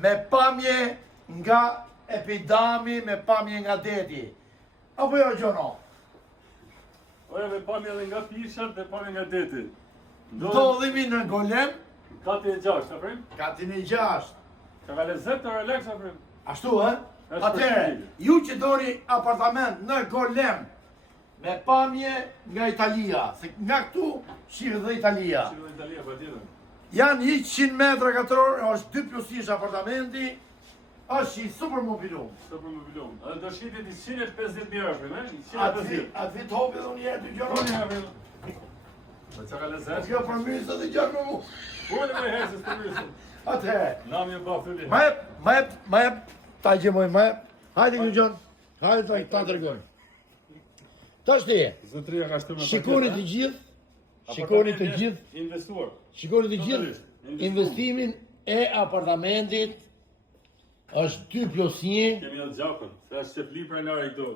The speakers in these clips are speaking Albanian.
me pamje nga Epidami, me pamje nga deti. Apo jo gjono? Oja me pamje edhe nga pishat dhe pamje nga deti. Ndodhemi në Golem, Kati e 6, të prim? katin e 6. Ka ka lezet të relax, të prim? Ashtu, e? Është Atere, përshëndetje. ju që doni apartament në Golem, me pamje nga Italia, se nga këtu shihë dhe Italia. Shikë dhe Italia, pa tjetër. Janë 100 metra katror, është 2+1 apartamenti, është i super mobilum. Së për më bilum. Edhe do shqitit i 150.000 është, me? Atë vit hopi dhe unë jetë të gjonë. Dhe që ka lezet? Kjo për mysë dhe gjonë me mu. Unë me hesës të mysën. Atë, Nam e ba fylli. ma jep, ta gjemoj, ma jep. Hajde një gjonë, hajde ta të regojnë. Ta shti, Zotria ka shtu me shikoni të gjithë, shikoni të gjithë, Investuar. shikoni të gjithë, investimin e apartamentit është 2+1, Kemi edhe gjakën. Se është që fli për nari këtu.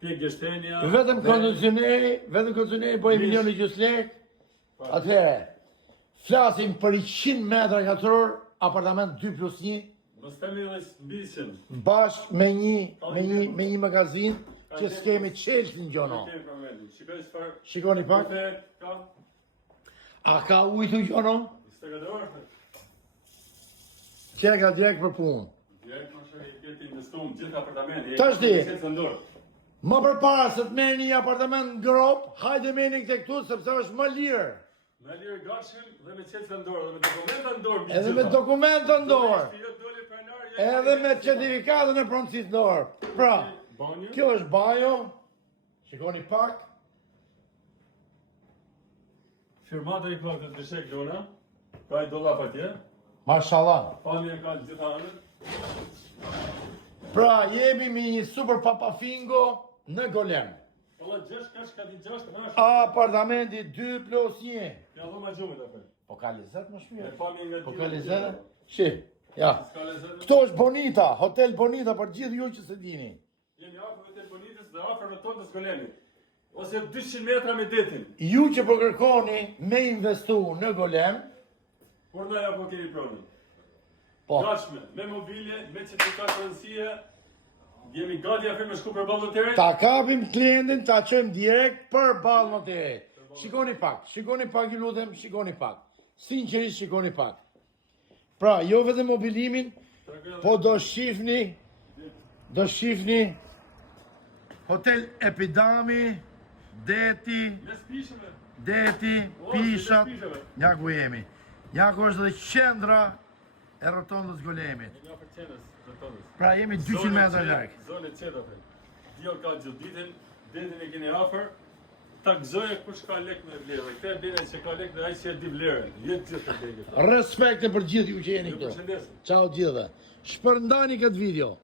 Pjek gjeshtenia. vetëm kondicioneri bojë 1.5 lekë. Atëherë, flasim për 100 metra katror, apartament 2+1, Mos temi edhe mbishin. bashkë me një magazin që s'kemi Chelsea në gjono. Kemi përmendin. Shikoj çfarë Shikoni pak, kafe ka. a ka ujtë gjono? 24 orë. Që ka direkt për punë. Direkt më shoj këtë investuam gjithë apartamenti. Tash ti. Në dorë. Më përpara se të merrni një apartament në grop, hajde merrni këtë këtu sepse është më lirë. Me lirë gatshëm dhe me qetë në dorë, dhe me dokumenta në dorë. Edhe me dokumente në dorë, Jo doli pronar. edhe me certifikatën e pronësisë në dorë. Pra, banjo. kjo është bajo, shikoni pak, Firmata i ka të dëshek lona. Ka i dollap atje. mashallah. Pamje ka gjitha anët. Pra, jemi me një super papafingo në Golem. Ola 6 kash ka di 6 rash. Apartamenti 2+1. Ja do ma gjumit apo. Po ka lezet më Me shpirë. pamje nga Po gjithë. ka lezet? Shi, ja. Ska lezet. Këto është Bonita, Hotel Bonita për gjithë ju që se dini. Jemi afër me Telbonitës dhe afër me tonë të Skolenit. Ose 200 metra me detin. Ju që po kërkoni me investu në Golem, Por na apo keni pronën. po, Gatshme, me mobilje, me certifikat rëndësie. Jemi gati afër me shku për ballë të tëre. ta kapim klientin, ta qojmë direkt për balë në të. Shikoni pak, ju lutem, shikoni pak. Sinqerisht shikoni pak. Pra, jo vetëm mobilimin, po do shifni Hotel Epidami, deti, pishat, ja ku jemi. Ja ku është dhe qendra e rotondës Golemit. Jemi afër qenës, rëtonës. Pra jemi 200 metra larg. Zonë qetë afër. Dio ka gjithë ditën, detin e keni afër. Ta gëzoje kush ka lek me vlerë. Këtë dini që ka lek dhe ai që e di vlerën. Jetë gjithë të degë. Respekte për gjithë ju që jeni Ju këtu. përshëndesim. Ciao gjithëve. Shpërndani këtë video.